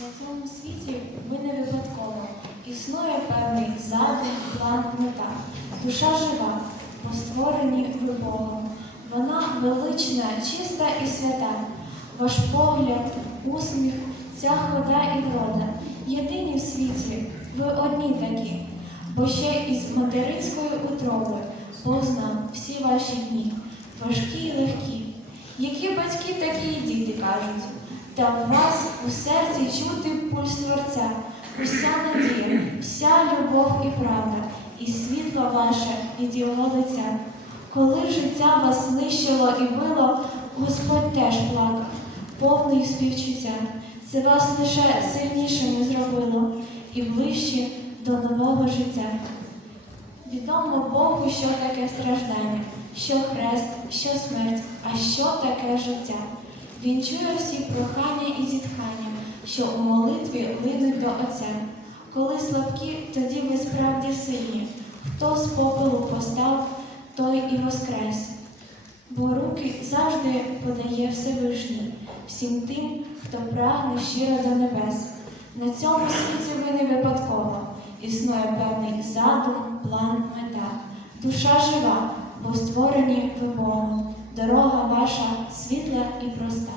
На цьому світі ви не випадково. Існує певний задум, план, мета. Душа жива, бо створені ви Богом. Вона велична, чиста і свята. Ваш погляд, усміх, ця хода і врода. Єдині в світі, ви одні такі, бо ще із материнської утроби Бог знав всі ваші дні, важкі й легкі. Які батьки, такі і діти кажуть. Та в вас у серці чути пульс творця, уся надія, вся любов і правда, і світло ваше від його лиця. Коли життя вас нищило і било, Господь теж плакав, повний співчуття. Це вас лише сильнішими зробило і ближче до нового життя. Відомо Богу, що таке страждання, що хрест, що смерть, а що таке життя. Він чує всі прохання і зітхання, що у молитві линуть до Отця. Коли слабкі, тоді ви справді сильні. Хто з попелу постав, той і воскрес. Бо руки завжди подає Всевишній всім тим, хто прагне щиро до небес. На цьому світі ви не випадково. Існує певний задум, план, мета. Душа жива, бо створені ви Богом. Дорога ваша світла і проста.